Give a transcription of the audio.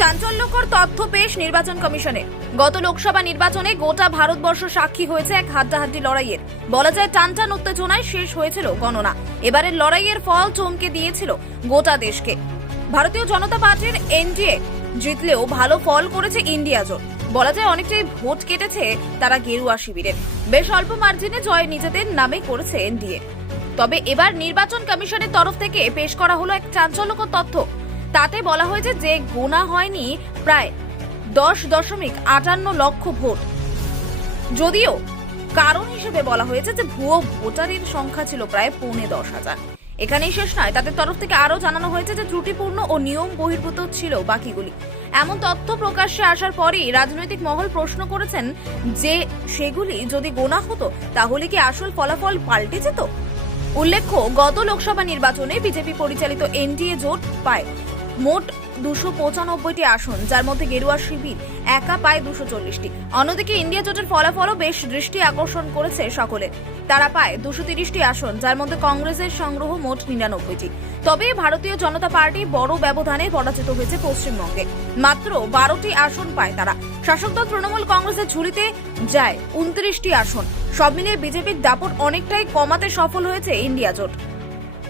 চাঞ্চল্যকর তথ্য পেশ নির্বাচন কমিশনের। গত লোকসভা নির্বাচনে গোটা ভারতবর্ষ সাক্ষী হয়েছে এক হাড্ডাহাড্ডি লড়াইয়ের। বলা যায় টানটান উত্তেজনায় শেষ হয়েছিল গণনা। এবারের লড়াইয়ের ফল চমকে দিয়েছিল গোটা দেশকে। ভারতীয় জনতা পার্টির এনডিএ জিতলেও ভালো ফল করেছে ইন্ডিয়া জোট। বলা যায় অনেকটাই ভোট কেটেছে তারা গেরুয়া শিবিরের। বেশ অল্প মার্জিনে জয় নিজেদের নামে করেছে এনডিএ। তবে এবার নির্বাচন কমিশনের তরফ থেকে পেশ করা হলো এক চাঞ্চল্যকর তথ্য। তাতে বলা হয়েছে যে গোনা হয়নি প্রায় 10.58 লক্ষ ভোট। যদিও কারণ হিসেবে বলা হয়েছে যে ভুয়ো ভোটারের সংখ্যা ছিল প্রায় 10,500। এখানেই শেষ নয়, তাদের তরফ থেকে আরো জানানো হয়েছে যে ত্রুটিপূর্ণ ও নিয়ম বহির্ভূত ছিল বাকিগুলি। এমন তথ্য প্রকাশ্যে আসার পরই রাজনৈতিক মহল প্রশ্ন করেছেন যে সেগুলি যদি গোনা হতো তাহলে কি আসল ফলাফল পাল্টে যেত। উল্লেখ্য, গত লোকসভা নির্বাচনে বিজেপি পরিচালিত এনডিএ জোট পায় মোট 295টি আসন, যার মধ্যে গেরুয়া শিবির একা পায় 240টি। অন্যদিকে ইন্ডিয়া জোটের ফলাফলও বেশ দৃষ্টি আকর্ষণ করেছে সকলের। তারা পায় 230টি আসন, যার মধ্যে কংগ্রেসের সংগ্রহ মোট 99টি। তবে ভারতীয় জনতা পার্টি বড় ব্যবধানে পরাজিত হয়েছে পশ্চিমবঙ্গে। মাত্র 12টি আসন পায় তারা। শাসক দল তৃণমূল কংগ্রেসের ঝুলিতে যায় 29টি আসন। সব মিলিয়ে বিজেপির দাপট অনেকটাই কমাতে সফল হয়েছে ইন্ডিয়া জোট।